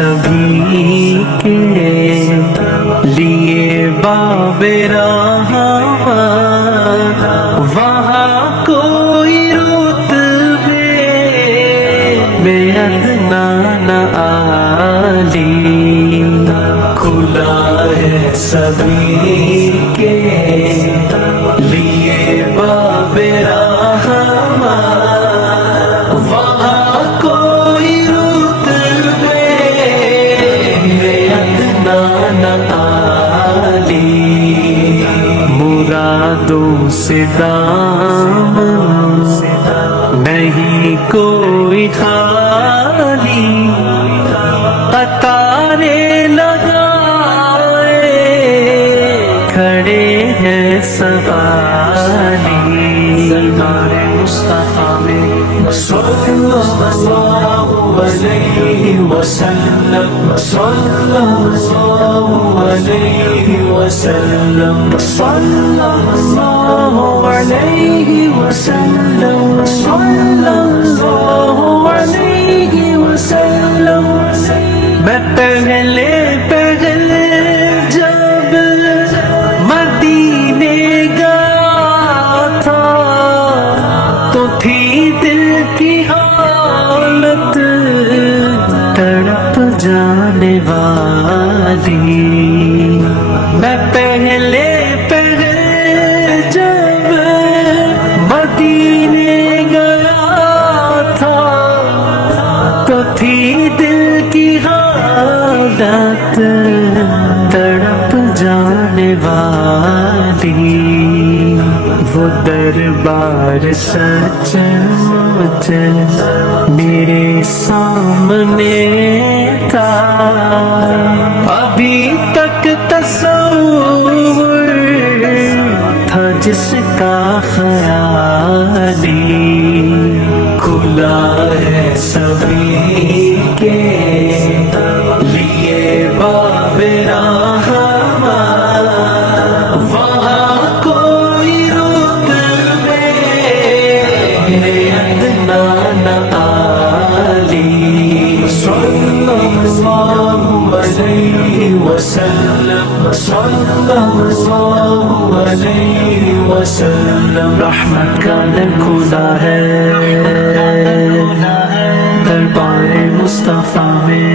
سبھی کے لیے باب رحمت، وہاں کوئی رتبے میں ادنا نہ عالی، کھلا ہے سبھی کے لیے باب رحمت، وہاں کوئی رتبے میں ادنا نہ عالی، مرادوں سے دامن نہیں کوئی خالی، قطاریں لگائے کھڑے ہیں سوالی، سرکار مصطفیٰ میں صلی اللہ علیہ وسلم، صلی اللہ علیہ وسلم، صلی اللہ علیہ وسلم، صلی اللہ علیہ وسلم۔ میں پہلے جب مدینے گیا تھا تو تھی دل کی حالت تڑپ جانے والی، میں پہلے جب مدینے گیا تھا تو تھی دل کی حالت تڑپ جانے والی، وہ دربار سچ مچ میرے سامنے تھا، ابھی تک تصور تھا جس کا خیالی، کھلا ہے سبھی کے لیے باب رحمت، وہاں کوئی رتبے میں ادنا نہ عالی، صلی اللہ علیہ وسلم، صلی اللہ علیہ وسلم۔ رحمت کا در کھلا ہے دربار مصطفیٰ میں،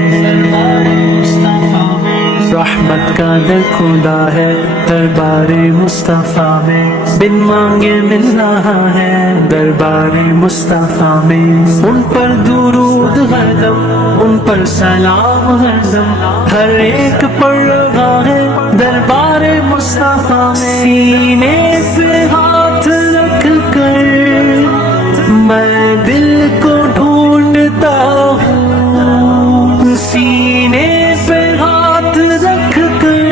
رحمت کا در کھلا ہے دربار مصطفیٰ میں، بن مانگے مل رہا ہے دربار مصطفیٰ میں، ان پر درود ہر دم، ان پر سلام ہر دم، ہر ایک پڑھ رہا ہے دربار مصطفیٰ میں، سینے پہ ہاتھ رکھ کر میں دل کو ڈھونڈتا ہوں، سینے پہ ہاتھ رکھ کر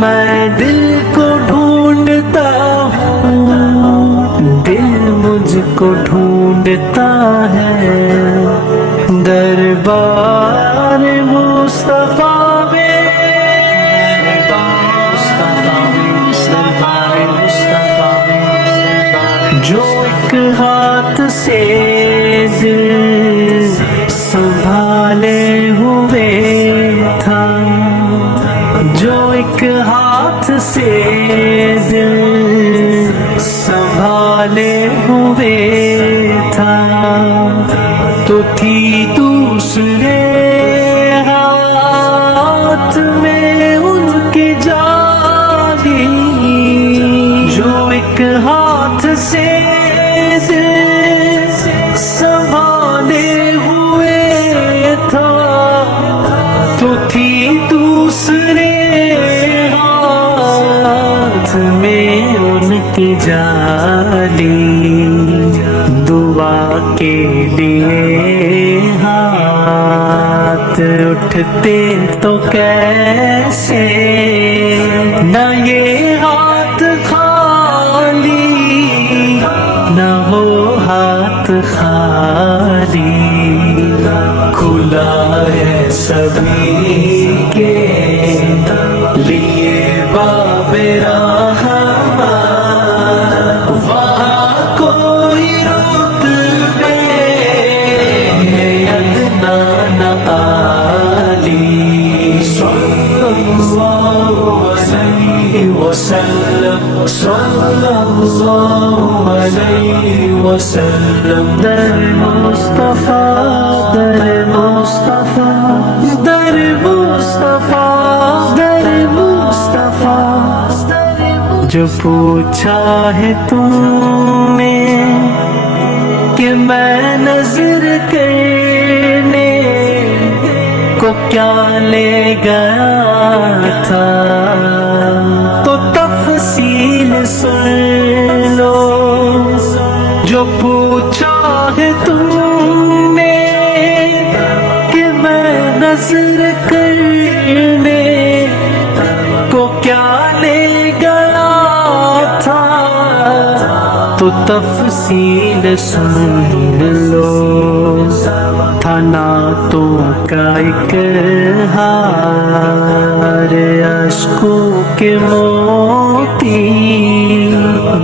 میں دل کو ڈھونڈتا ہوں، دل مجھ کو ڈھونڈتا ہے دربار مصطفیٰ میں، جو ایک ہاتھ سے دل سنبھالے ہوئے تھا، جو ایک ہاتھ سے دل سنبھالے ہوئے تھا، تو تھی دوسرے ہاتھ میں ان کی جالی، جو ایک ہاتھ سے دل سنبھالے ہوئے تھا، تو تھی دوسرے ہاتھ میں ان کی جالی، دعا کے لیے ہاتھ اٹھتے تو کیسے، نہ یہ ہاتھ خالی نہ ہو ہاتھ خالی، کھلا ہے سبھی کے لیے باب رحمت، وہاں کوئی رتبے میں ادنا نہ الله عليه وسلم صلى الله عليه وسلم در مصطفیٰ در مصطفیٰ در مصطفیٰ در مصطفیٰ جو پوچھا ہے تم نے کہ میں نظر کرنے کو کیا لے گیا تھا تو تفصیل سن لو جو پوچھا ہے تم نے کہ میں نظر کرنے کو کیا لے گیا تھا تو تفصیل سن لو تھا نعتوں کا ایک ہار اشکوں کے موتی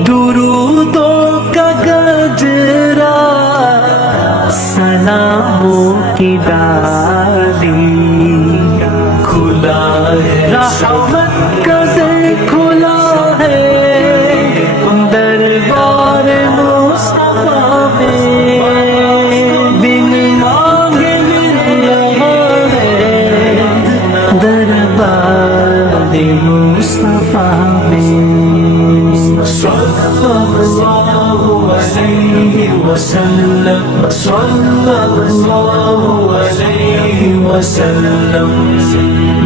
درودوں کا گجرا سلاموں کی ڈالی کھلا ہے رحمت کا در کھلا ہے دربار مصطفیٰ میں بن مانگے مل رہا ہے دربار مصطفیٰ میں صلی اللہ علیہ وسلم صلی اللہ علیہ وسلم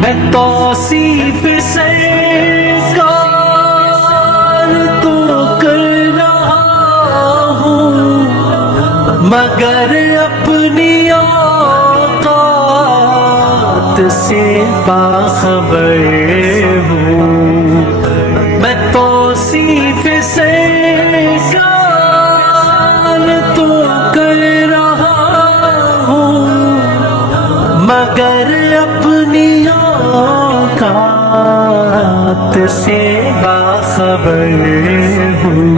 میں توصیف سرکار تو کر رہا ہوں مگر اپنی اوقات سے باخبر ہوں میں توصیف سرکار تو کر رہا ہوں مگر اپنی اوقات سے باخبر ہوں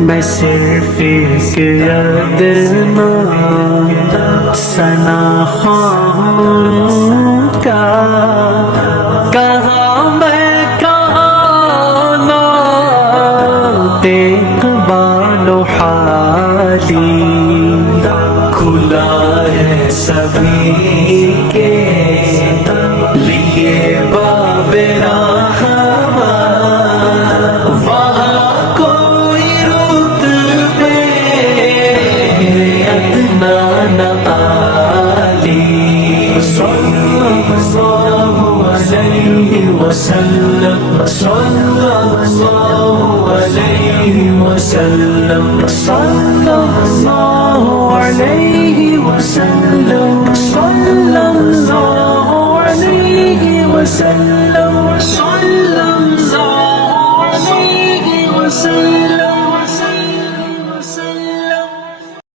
میں صرف ایک ادنا ثنا خواہوں کا کہاں میں کہاں نعت اقبال و حالی کھلا ہے سبھی کے لیے باب رحمت وہاں کوئی رتبے ادنا نہ عالی صلی اللہ علیہ وسلم صلی اللہ علیہ وسلم صلی اللہ علیہ وسلم صلی اللہ علیہ وسلم